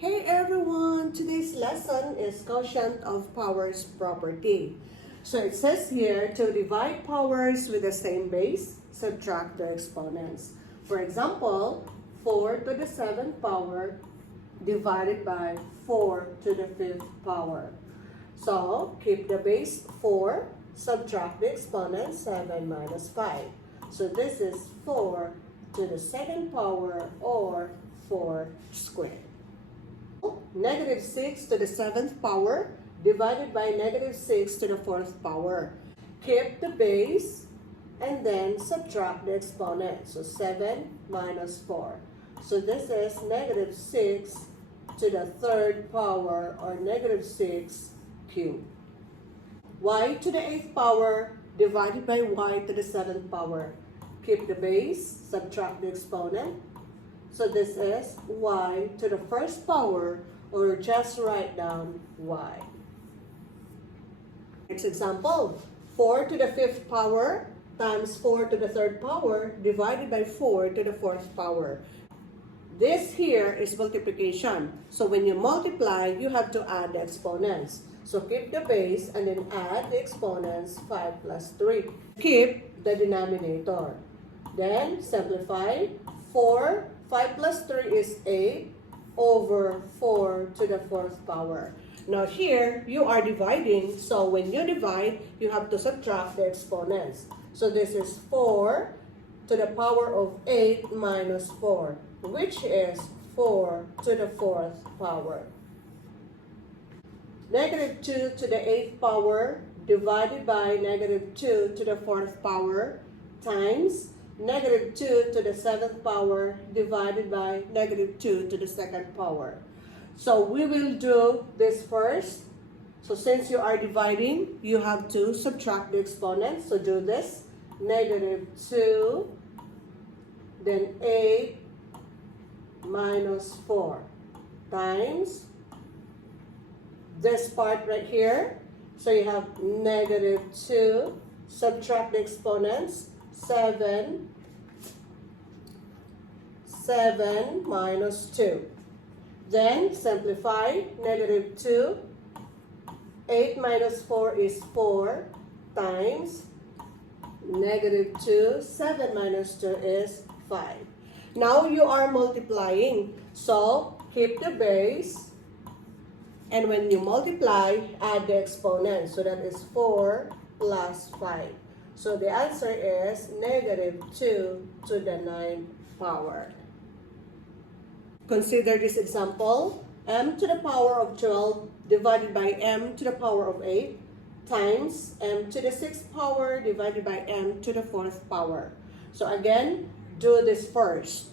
Hey everyone! Today's lesson is quotient of powers property. So it says here to divide powers with the same base, subtract the exponents. For example, 4 to the 7th power divided by 4 to the 5th power. So keep the base 4, subtract the exponent 7 minus 5. So this is 4 to the 2nd power or 4 squared. Negative 6 to the 7th power divided by negative 6 to the 4th power. Keep the base and then subtract the exponent. So 7 minus 4. So this is negative 6 to the 3rd power or negative 6 cubed. Y to the 8th power divided by y to the 7th power. Keep the base, subtract the exponent. So this is y to the 1st power, or just write down y. Next example, 4 to the 5th power times 4 to the 3rd power divided by 4 to the 4th power. This here is multiplication. So when you multiply, you have to add the exponents. So keep the base and then add the exponents 5 plus 3. Keep the denominator. Then simplify 5 plus 3 is 8 over 4 to the 4th power. Now here, you are dividing. So when you divide, you have to subtract the exponents. So this is 4 to the power of 8 minus 4, which is 4 to the 4th power. Negative 2 to the 8th power divided by negative 2 to the 4th power times negative 2 to the 7th power divided by negative 2 to the 2nd power. So we will do this first. So since you are dividing, you have to subtract the exponents. So do this. Negative 2, then 8 minus 4 times this part right here. So you have negative 2, subtract the exponents, 7 minus 2. Then simplify, negative 2, 8 minus 4 is 4 times negative 2, 7 minus 2 is 5. Now you are multiplying, so keep the base, and when you multiply, add the exponent. So that is 4 plus 5. So the answer is negative 2 to the 9th power. Consider this example. M to the power of 12 divided by M to the power of 8 times M to the 6th power divided by M to the 4th power. So again, do this first.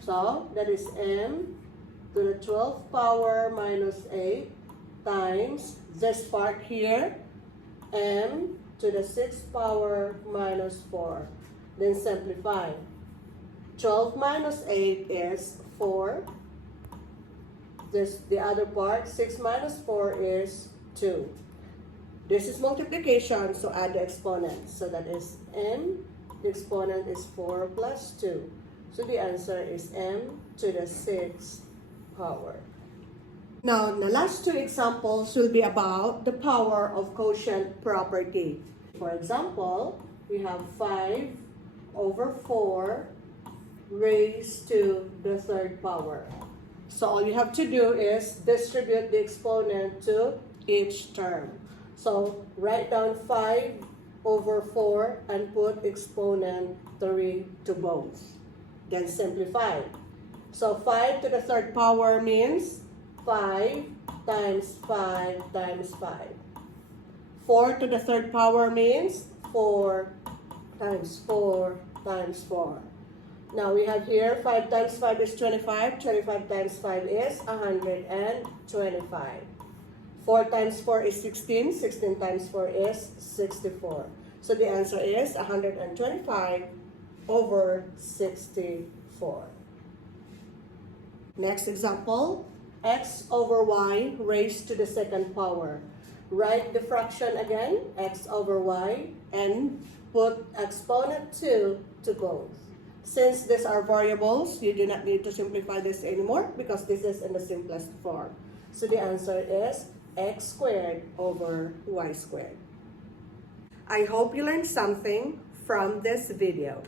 So that is M to the 12th power minus 8 times this part here, M to the 6th power minus 4. Then simplify. 12 minus 8 is 4. The other part, 6 minus 4 is 2. This is multiplication, so add the exponent. So that is M, the exponent is 4 plus 2. So the answer is M to the 6th power. Now, the last two examples will be about the power of quotient property. For example, we have 5 over 4 raised to the 3rd power. So all you have to do is distribute the exponent to each term. So write down 5 over 4 and put exponent 3 to both. Then simplify. So 5 to the 3rd power means 5 times 5 times 5. 4 to the 3rd power means 4 times 4 times 4. Now we have here 5 times 5 is 25. 25 times 5 is 125. 4 times 4 is 16. 16 times 4 is 64. So the answer is 125 over 64. Next example, x over y raised to the 2nd power. Write the fraction again, x over y, and put exponent 2 to both. Since these are variables, you do not need to simplify this anymore because this is in the simplest form. So the answer is x squared over y squared. I hope you learned something from this video.